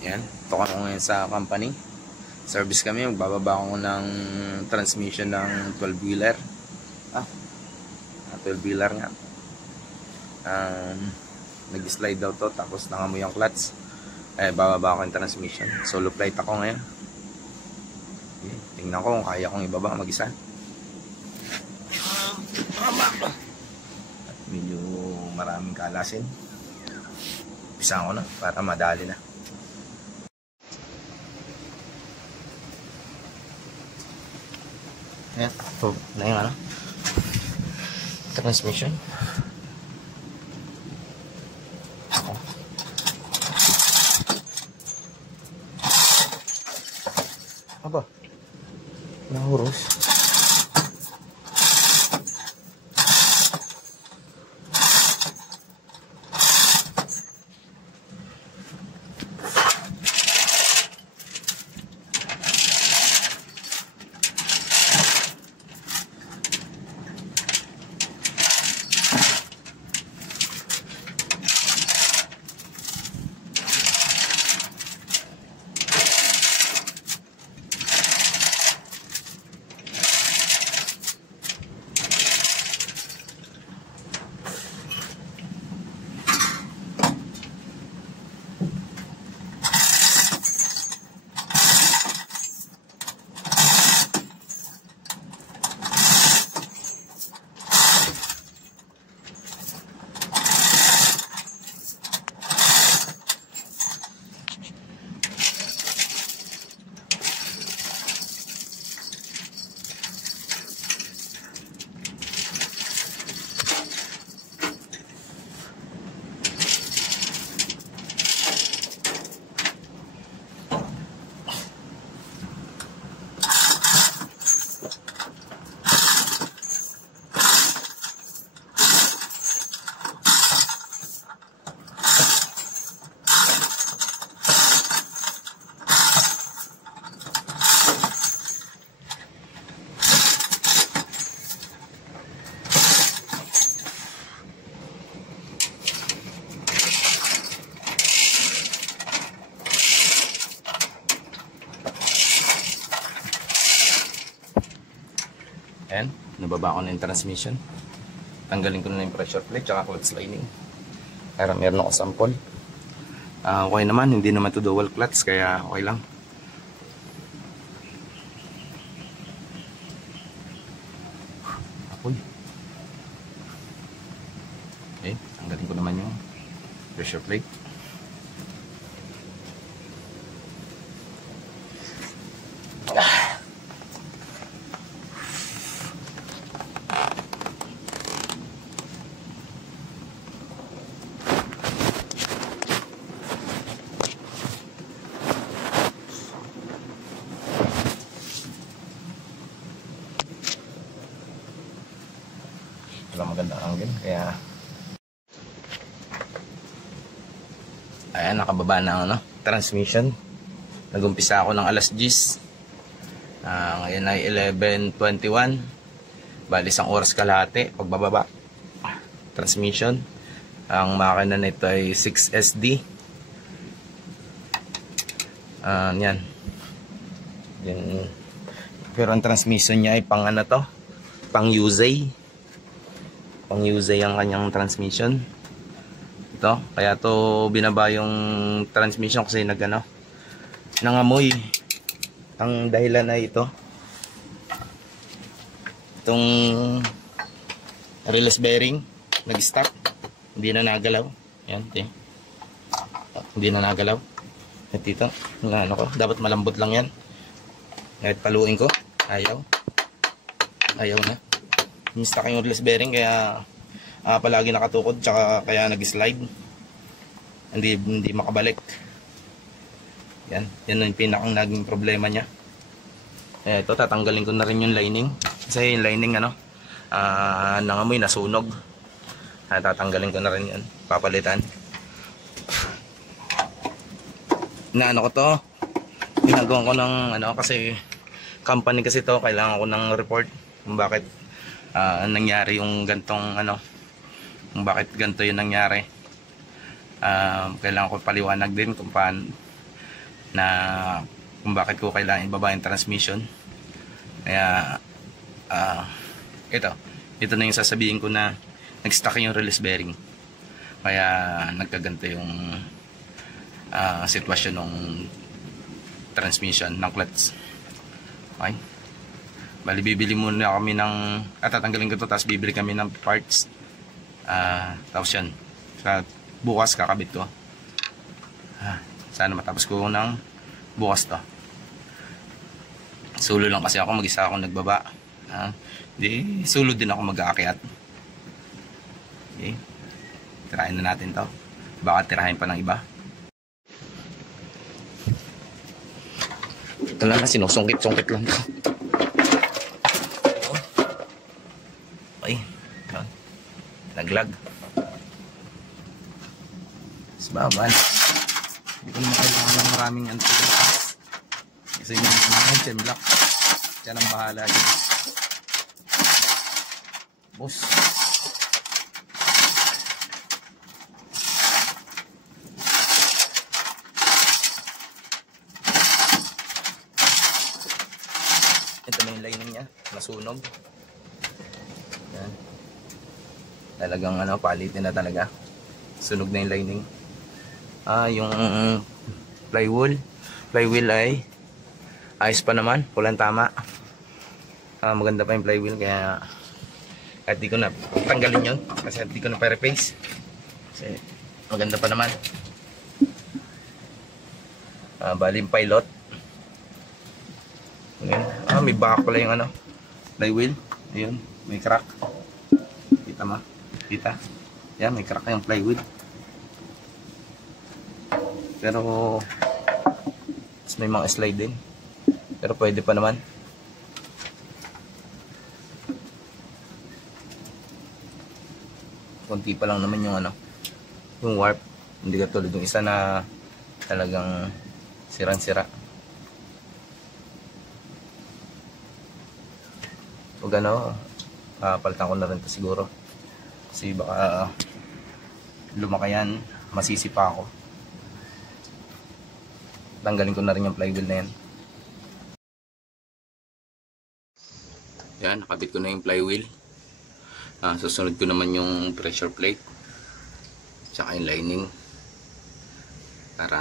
Yan, toka ko ngayon sa company. Service kami, magbababa ko ng transmission ng 12-wheeler. 12-wheeler nga. Nag-slide daw to, tapos nangamoy ang clutch. Bababa ko yung transmission. Solo flight ako ngayon. Okay, tingnan ko kung kaya kong ibaba mag-isa. At medyo maraming kalasin. Pisa ko na para madali na. Ayan, na yung ano, transmission. Apa? Nahurus. Ayan, nababa ko na yung transmission. Tanggalin ko na yung pressure plate tsaka clutch lining. Kaya meron ako sample. Okay naman, hindi naman to dual clutch kaya okay lang. Apoy. Okay, tanggalin ko naman yung pressure plate. Wala magandang hangin kaya ayan, nakababa na ang transmission. Nagumpisa ako ng alas 10. Ngayon ay 11:21. Bali isang oras kalahati pagbababa. Transmission. Ang makina nito ay 6SD. Yan. Pero ang transmission niya ay pang ano to? Pang Yuzay. Pang Yuzay ang kanyang transmission. Ito, kaya to binaba yung transmission kasi nangamoy. Ang dahilan ay ito. Itong release bearing nag-stop. Hindi na nagalaw. Yan, hindi na nagalaw. At ito, dapat malambot lang yan. Kahit paluin ko, ayaw na. Ni-stuck yung release bearing kaya palagi nakatukod tsaka kaya nag-slide. Hindi makabalik. Yan yung pinakang naging problema niya. Ito, tatanggalin ko na rin yung lining. Kasi yung lining nangamoy, nasunog. Tatanggalin ko na rin yan. Papalitan. Ko to. Ginagawa ko ng kasi company kasi to, kailangan ko ng report kung bakit nangyari yung gantong kung bakit ganito yung nangyari. Kailangan ko paliwanag din kung paano na kung bakit ko kailangan ibaba yung transmission. Kaya ito na yung sasabihin ko na nag-stuck yung release bearing. Kaya nagkaganto yung sitwasyon ng transmission ng clutch. Okay. Bali bibili muna kami ng tatanggalin ko to, tapos bibili kami ng parts. Tapos yan sa bukas kakabit ko. Sana matapos ko ng bukas to. Sulo lang kasi ako, mag-isa ako nagbaba. Di sulod din ako mag-aakyat. Okay. Tirahin na natin to. Baka tirahin pa ng iba. Ito lang na, sinusungkit-sungkit lang to. Ay, naglag. Sababan. Hindi ko naman kailangan ng maraming antigas. Kasi yung mga chain-block. Diyan ang bahala dyan. Boss. Ito na yung lining niya. Nasunog. Yan. Talagang palitin na talaga. Sunog na yung lining. Yung flywheel ay ayos pa naman. Pulang tama. Maganda pa yung flywheel. Kaya kahit di ko na tanggalin yun. Kasi di ko na pa-replace. Kasi maganda pa naman. Bali yung pilot. Ayan. May back pala yung flywheel. Ayun. May crack. Kita mo? Kita? Yan, may crack yung flywheel. Pero may mga slide din. Pero pwede pa naman. Konti pa lang naman yung yung warp. Hindi katulad yung isa na talagang sirang-sira. Pag palitan ko na rin to siguro. Kasi baka lumakayan, masisipa ako. Tanggalin ko na rin yung flywheel na yan. Yan, nakabit ko na yung flywheel. Susunod ko naman yung pressure plate. Tsaka yung lining. Para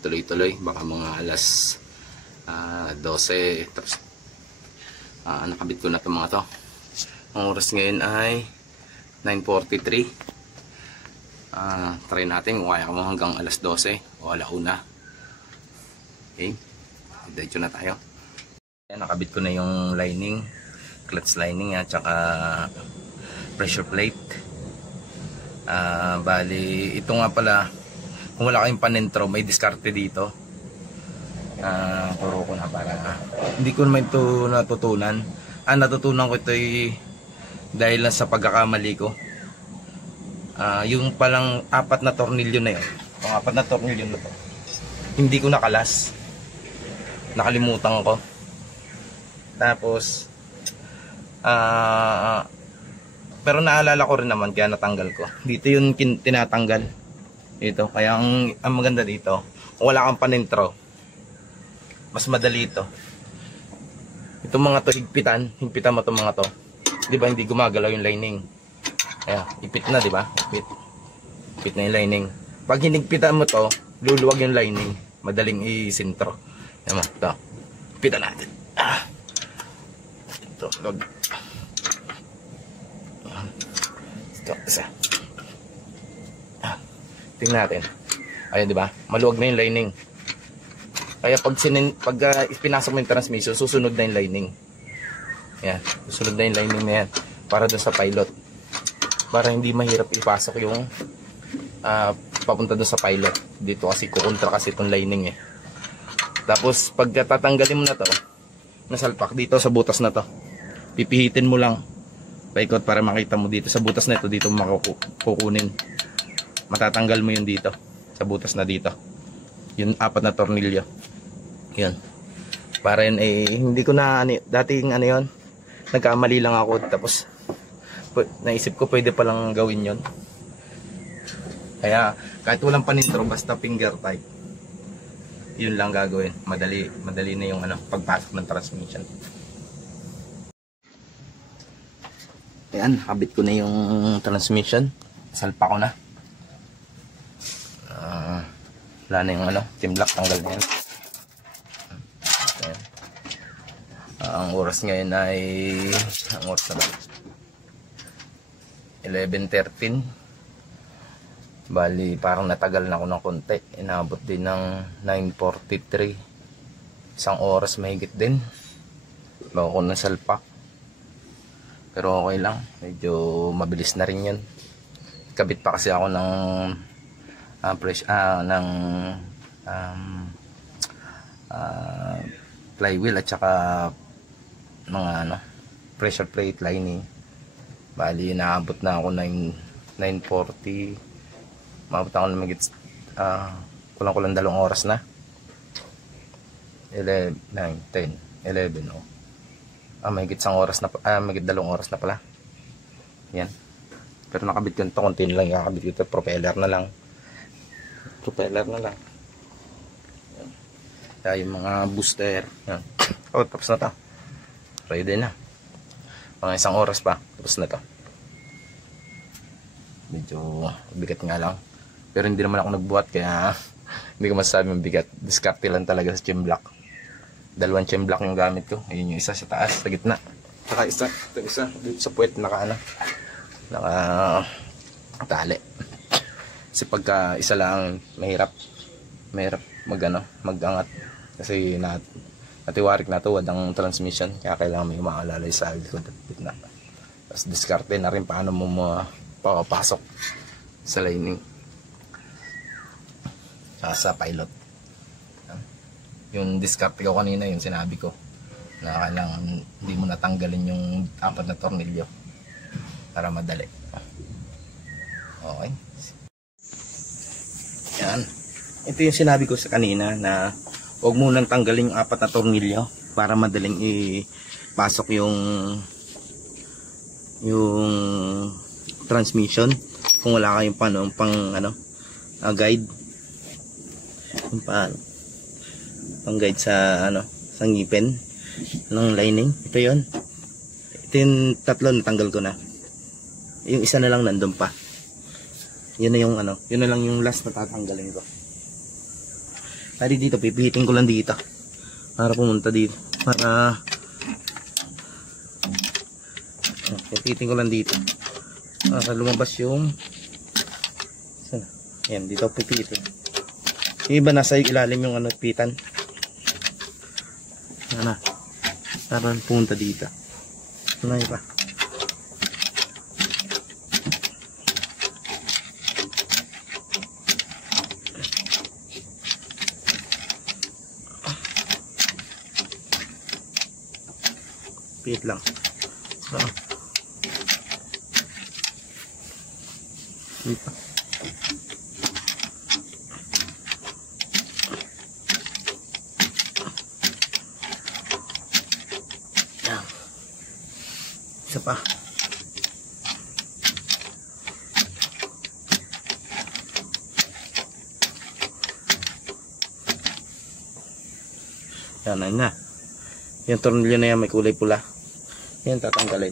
tuloy-tuloy. Baka mga alas 12. Tapos nakabit ko na itong mga to. Ang oras ngayon ay 9:43. Try natin kung kaya ko hanggang alas 12 o alauna. Okay, diretso na tayo. Ayan, nakabit ko na yung lining, clutch lining at saka pressure plate. Bali, ito nga pala, kung wala kayong panentro, may diskarte dito. Turo ko na para hindi ko naman ito natutunan. Natutunan ko ito dahil lang sa pagkakamali ko. Yung palang 4 na tornilyo na yun, yung 4 na tornilyo na to, hindi ko nakalas. Nakalimutan ko. Tapos pero naalala ko rin naman kaya natanggal ko. Dito yung tinatanggal. Dito. Kaya ang maganda dito, kung wala kang panintro, mas madali ito. Itong mga to higpitan mo itong mga to. Di ba hindi gumagalaw yung lining? Kaya ipit na, di ba? Ipit na yung lining. Pag hinigpitan mo to, luluwag yung lining. Madaling isintro. Yan mo, ito. Pitan natin. Ito, log. Ito, isa. Tingnan natin. Ayan, di ba? Maluwag na yung lining. Kaya pag pinasok mo yung transmission, susunod na yung lining. Ayan, susunod na yung lining na yan. Para dun sa pilot. Para hindi mahirap ipasok yung papunta dun sa pilot. Dito kasi kukontra kasi itong lining eh. Tapos pag tatanggalin mo na to, nasalpak dito sa butas na to, pipihitin mo lang paikot para makita mo dito sa butas na ito, dito mo kukunin. Matatanggal mo yun dito sa butas na dito, yung 4 na tornilyo. Yun, para yun hindi ko na dating yun, nagkamali lang ako. Tapos naisip ko pwede palang gawin yun. Kaya kahit walang panintro, basta finger tight, Yun lang gagawin. Madali na yung pagpasok ng transmission. Ayan, nakabit ko na yung transmission. Salpa ko na. Wala na yung timlock, tanggal na yan. Ayan. Ang oras ngayon ay ang oras na ba? 11:13. Bali parang natagal na ako ng konti. Inabot din ng 9:43. Isang oras mahigit din bago ko nasalpak. Pero okay lang, medyo mabilis na rin yun. Kabit pa kasi ako ng flywheel at saka mga pressure plate lining. Bali naabot na ako ng 9:40. Maabot ako ng magit kulang 2 oras na. 11, 9, 10, 11 oh. Mahigit 1 oras na, mahigit 2 oras na pala. Yan. Pero nakabit ko ito, konti lang nakabit ko ito, propeller na lang. Yan. Kaya yung mga booster. Yan. Oh, tapos na to. Ready na. Mga 1 oras pa, tapos na to. Medyo bigat nga lang. Pero hindi naman ako nagbuhat, kaya hindi ko masasabi yung bigat. Diskarte lang talaga sa chem block. 2 chem block yung gamit ko. Ayun yung isa sa taas, sa gitna. Saka isa dito sa puwet naka tali. Kasi pagka isa lang mahirap magangat. Kasi natiwarik na tuwad ang transmission, kaya kailangan may umaalalay sa likod at gitna. Tapos diskarte na rin paano mo papasok sa lining sa pilot. Yung diskarte ko kanina, yung sinabi ko na kailangan hindi mo natanggalin yung 4 na tornilyo para madali. Okay. Yan. Ito yung sinabi ko sa kanina na huwag mo nang tanggalin yung 4 na tornilyo para madaling ipasok yung transmission kung wala kayong pang guide. Yung pang guide sa sa ngipin ng lining. Ito yung 3 natanggal ko na. Yung isa na lang nandun pa. Yun na yung yun na lang yung last na tatanggalin ko. Tadi dito, pipihitin ko lang dito para pumunta dito. Pipihitin ko lang dito para lumabas yung yan, dito pipihitin. Yung iba nasa ilalim yung pitan. Para pumunta dito. Ano iba? Pihit lang. So, dito. Yan. Isa pa. Yan, ayun na. Yung tornilyo na yan may kulay pula. Yan, tatanggalin.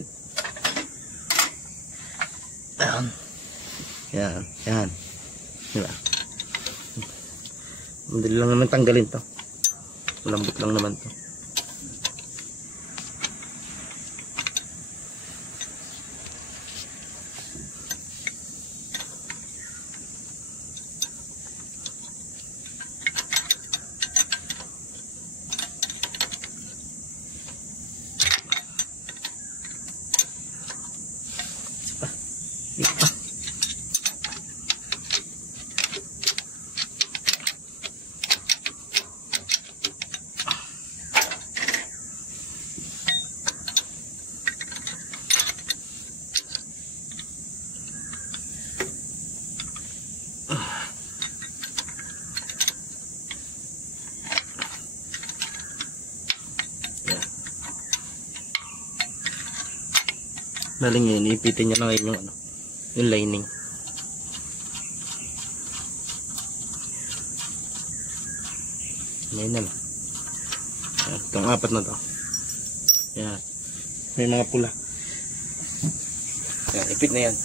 Yan. Diba? Madali lang naman tanggalin to. Malambot lang naman to. Laling yun, ipitin nyo na ngayon yung lining. May na. Yan, itong apat na to. Yan. May mga pula. Yan, ipit na yan.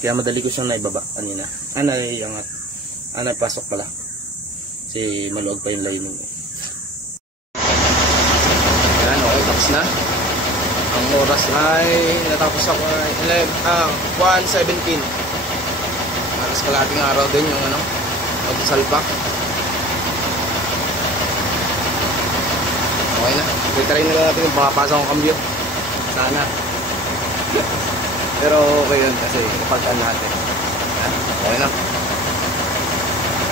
Kaya madali ko siyang naibaba kanina. Naiangat. Napasok pala. Kasi maluwag pa yung lining. Yan, okay, tapos na. Ang oras ay natapos ako 1:17. Alas kalating araw din yung magsalpak. Okay na. Try na lang natin yung makapasok ang kambyo. Sana. Pero okay yun kasi kapag natin. Okay na.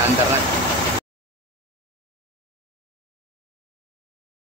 Andar na.